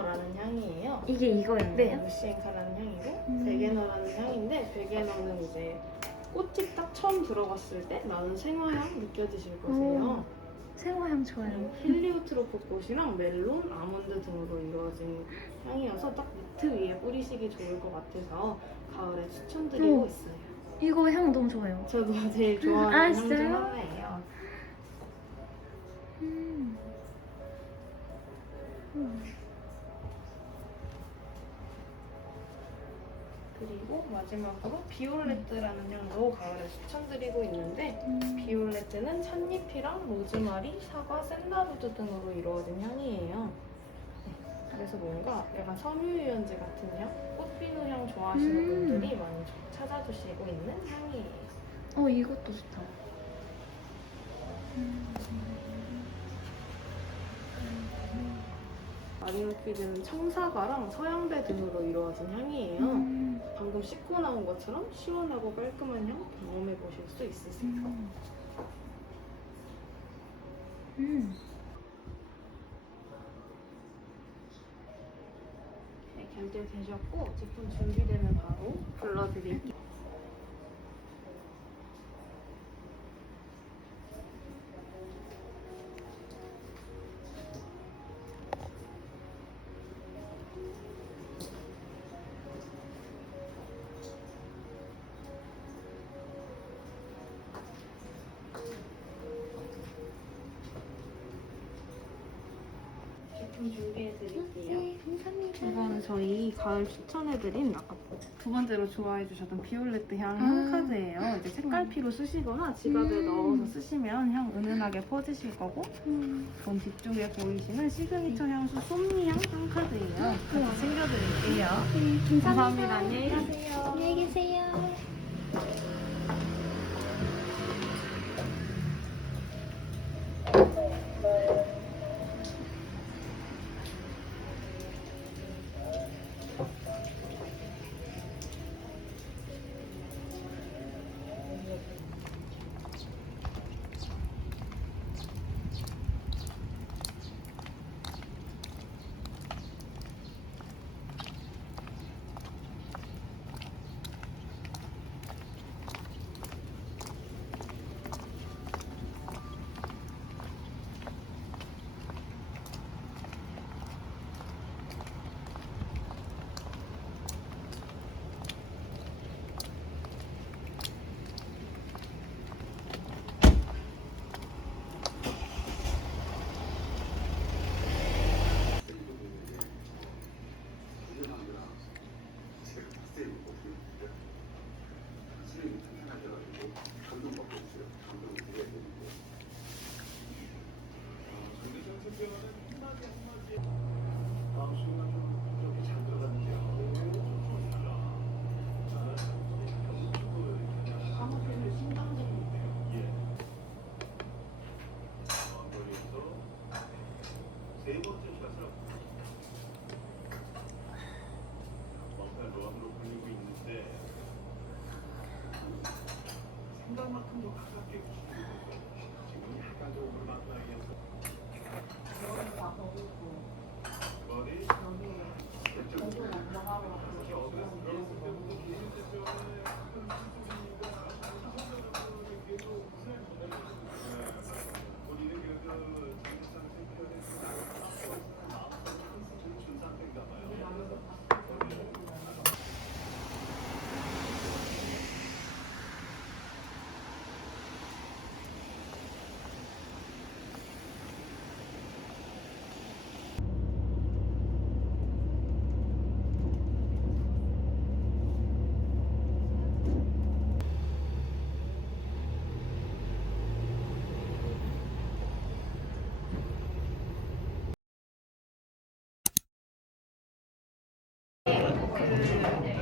베게너라는 향이에요. 이게 네, 이거였네요? 무시엔카라는 향이고 음. 베게너라는 향인데 베게너는 이제 꽃이 딱 처음 들어갔을 때 나는 생화향 느껴지실 거세요. 생화향 좋아요. 힐리오트로프 꽃이랑 멜론, 아몬드 등으로 이루어진 향이어서 딱 니트 위에 뿌리시기 좋을 것 같아서 가을에 추천드리고 오. 있어요. 이거 향 너무 좋아요. 저도 제일 좋아하는 아, 향 중 진짜요? 하나예요. 음. 음. 그리고 마지막으로 비올레트라는 향도 가을에 추천드리고 있는데 음. 비올레트는 찻잎이랑 로즈마리, 사과, 샌다루드 등으로 이루어진 향이에요. 네, 그래서 뭔가 약간 섬유유연제 같은 향, 꽃비누 향 좋아하시는 음. 분들이 많이 찾아주시고 있는 향이에요. 어, 이것도 좋다. 음. 마리노피드는 청사과랑 서양배 등으로 이루어진 향이에요. 음. 방금 씻고 나온 것처럼 시원하고 깔끔한 향 경험해 보실 수 있으세요. 음. 음. 네, 결제되셨고 제품 준비되면 바로 불러드릴게요. 드릴게요. 네, 감사합니다. 이거는 저희 가을 추천해드린 아까 두 번째로 좋아해 주셨던 비올레트 향 아. 한 카드예요. 이제 색깔피로 쓰시거나 지갑에 음. 넣어서 쓰시면 향 은은하게 퍼지실 거고 음. 전 뒤쪽에 보이시는 시그니처 향수 솜니향 한 카드예요. 같이 챙겨드릴게요. 네, 감사합니다. 안녕히 가세요. 안녕히 계세요. table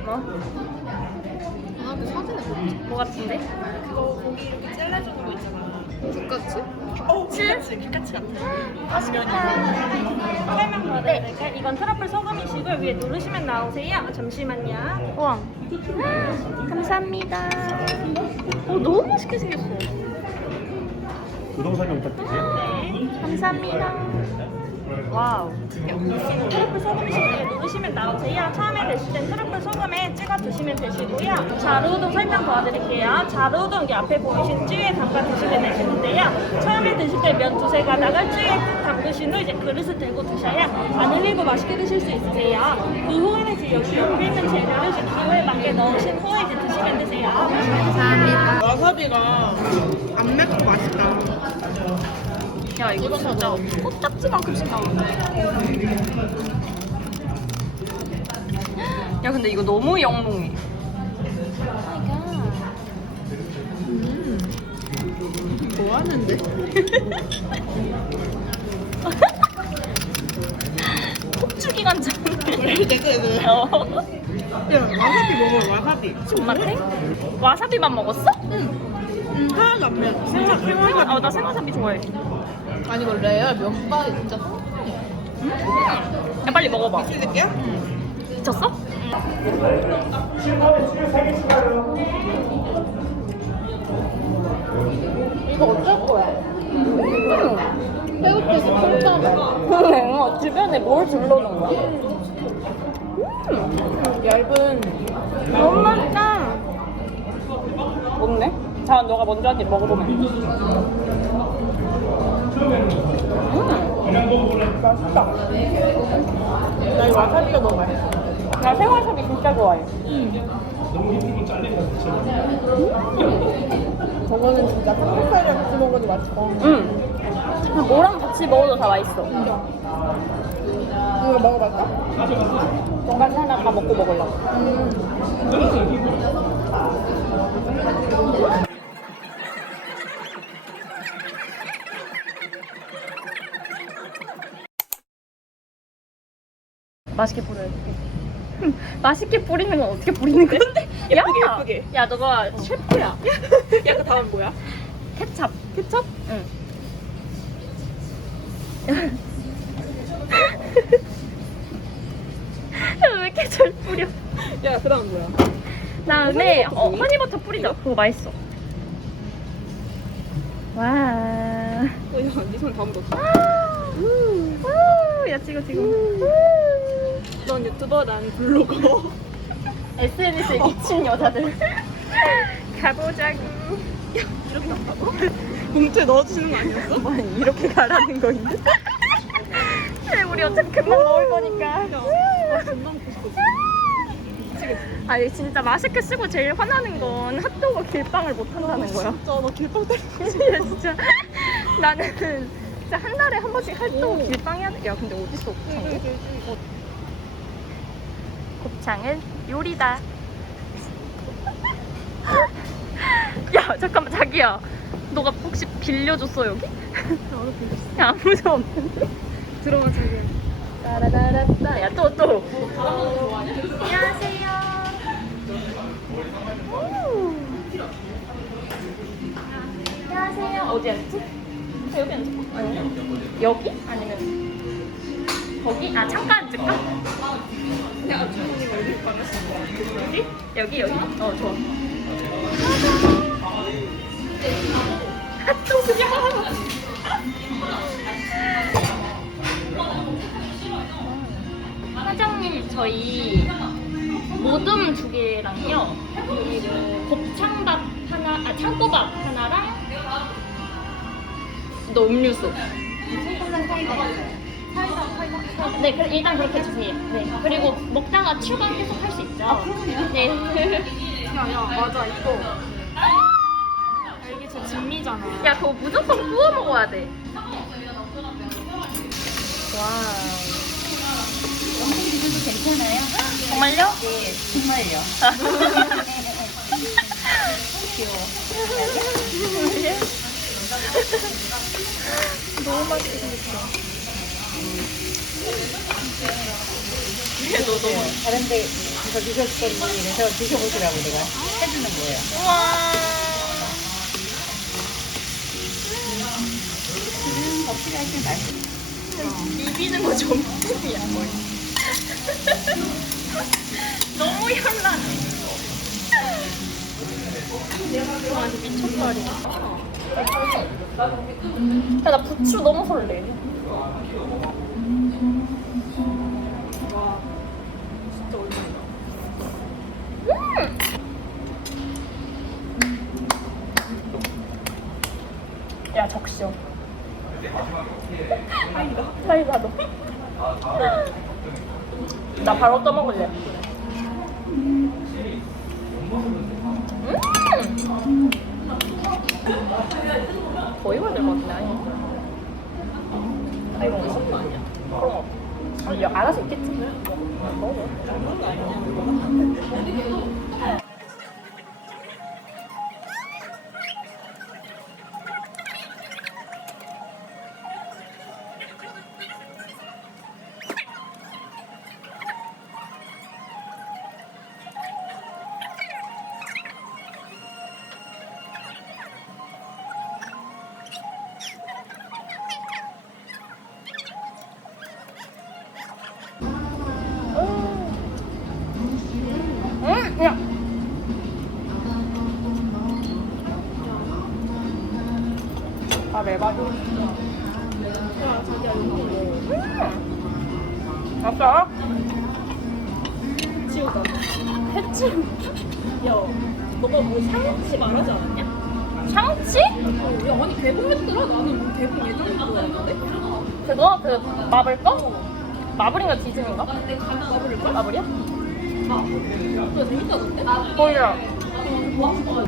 뭐? 아, 그 사진에 뭐, 뭐 같은데? 그거 고기 이렇게 잘라주는 거 있잖아. 두꺼치? 어, 같아. 맛있겠다. 설명 받아드릴까요? 이건 트러플 소금이시고요. 위에 누르시면 나오세요. 잠시만요. 우와. 감사합니다. 오, 너무 맛있게 생겼어. 부동 설명 부탁드릴게요. 네, 감사합니다. 와우. 트러플 소금이시고요. 누르시면 나오세요. 처음에 드실 땐 트러플 소금에 찍어 드시면 되시고요. 자루우동 설명 도와드릴게요. 자루우동 여기 앞에 보이신 찌에 담가 드시면 되시는데요. 처음에 드실 때 면 두세 가닥을 찌에 담그신 후 이제 그릇을 들고 드셔야 안 흘리고 맛있게 드실 수 있으세요. 그 후에는 이제 여기 옆에 있는 재료를 이제 기호에 맞게 넣으신 후에 이제 드시면 되세요. 드세요. 와사비가 안 맵고 맛있다. 야 이거 진짜 코딱지만큼씩 나오네. 야 근데 이거 너무 영롱해. 뭐 하는데? 폭주기 간장. 어. 야 와사비 먹어 와사비. 정말? 와사비만 먹었어? 음 하나도 안 맵. 생각 생화, 어, 나 생화사비 좋아해. 아니 원래 면발이 진짜 야 빨리 먹어봐. 미칠게요. 미쳤어? 이거 어쩔 거야? 태국에서 통짜면 그래. 어, 주변에 뭘 둘러놓은 거야? 얇은 너무 맛있다. 먹네? 자, 너가 먼저 한 입 먹어보면. 나 이 와사비가 너무 맛있어. 나 생화사비 진짜 좋아해. 저거는 진짜 삼겹살이랑 같이 먹어도 맛있어. 응. 뭐랑 같이 먹어도 다 맛있어. 이거 먹어봤다? 돈가스 하나 다 먹고 먹으려고. 맛있게 뿌려야 돼. 맛있게 뿌리는 건 어떻게 뿌리는 건데? 예쁘게, 야! 예쁘게. 야, 너가 셰프야. 야, 그 다음 뭐야? 케찹. 케찹? 응. 왜잘 뿌려? 야, 그 다음 뭐야? 다음에 허니버터 어, 뿌리? 허니버터 뿌리자. 그거 맛있어. 와. 어, 야, 니손 다 묻었어. 우, 야 찍어 지 금. 넌 유튜버, 난 블로거. SNS에 미친 여자들. 가보자고. 이렇게 나온다고? 봉투에 넣어주시는 거 아니었어? 뭐 이렇게 가라는 거인데? 그래, 우리 어차피 금방 먹을 거니까. 야, 아, 존나 먹고 싶어. 아니 진짜 맛있게 쓰고 제일 화나는 건 핫도그 길빵을 못 한다는 거야. 진짜 나 길빵 때리고 진짜 진짜 나는 진짜 한 달에 한 번씩 핫도그 길빵 해야 돼. 야 근데 어딨어 곱창이? 곱창은 요리다. 야 잠깐만 자기야. 너가 혹시 빌려줬어 여기? 야 아무도 없는데. 들어가 지금. 따라라라따. 야또 또. 안녕하세요. 오. 안녕하세요. 어디 앉지? 아, 여기 앉을까? 여기? 아니면 거기? 아 잠깐 앉을까? 여기? 여기 여기? 어 좋아. 핫도그야. 사장님 저희 모듬 두 개랑요 그리고 곱창밥 하나 아 창고밥 하나랑 너 음료수 네 그럼 일단 그렇게 주세요 네 그리고 먹다가 추가 계속 할 수 있죠 네 야, 야, 맞아, 이거. 이게 제 진미잖아. 야, 그거 무조건 구워 먹어야 돼. 와. 괜찮아요? 정말요? 네, 정말요. 너무 맛있게 생겼어. 너 너무. 다른데 이거 드셨더니 그래서 드셔보시라고 내가 해주는 거예요. 우와. 덕질할때 맛있어. 비비는 거 전문이야, 거의. 너무 현란해. 와, 미쳤다리. 야, 나 부추 너무 설레. 드십시오. 사이다. 나 바로 떠먹을래. 음! 거의 맞을 것 같은데, 아니? 아, 이거 맛있는 거 아니야? 거. 아니, 알아서 있겠지. 먹어. 거 아니냐? 아. 야 자기야 이거 먹어. 음. 아싸? 지우다. 해충. 야 너가 뭐 상치 말하지 않았냐? 상치? 야 아니 개봉 했더라 나는 뭐 개봉 예정인 줄 알았는데. 그거? 그, 마블 거? 마블인가 디즈니인가? 마블일 걸? 마블이야? 아 그거 재밌다던데? 몰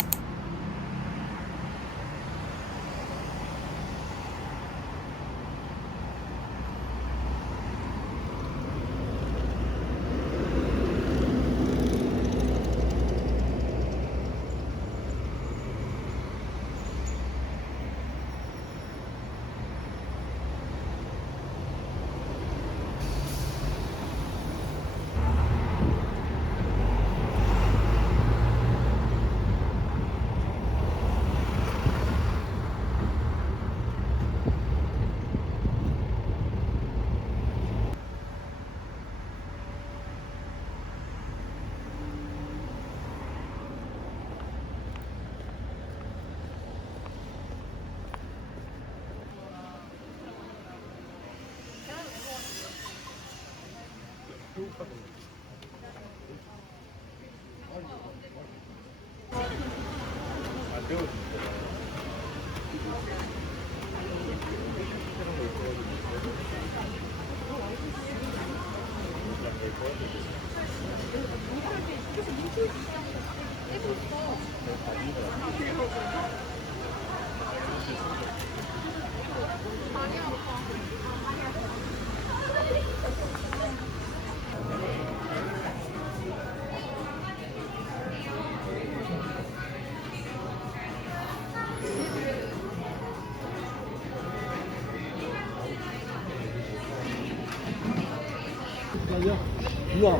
라. 우와.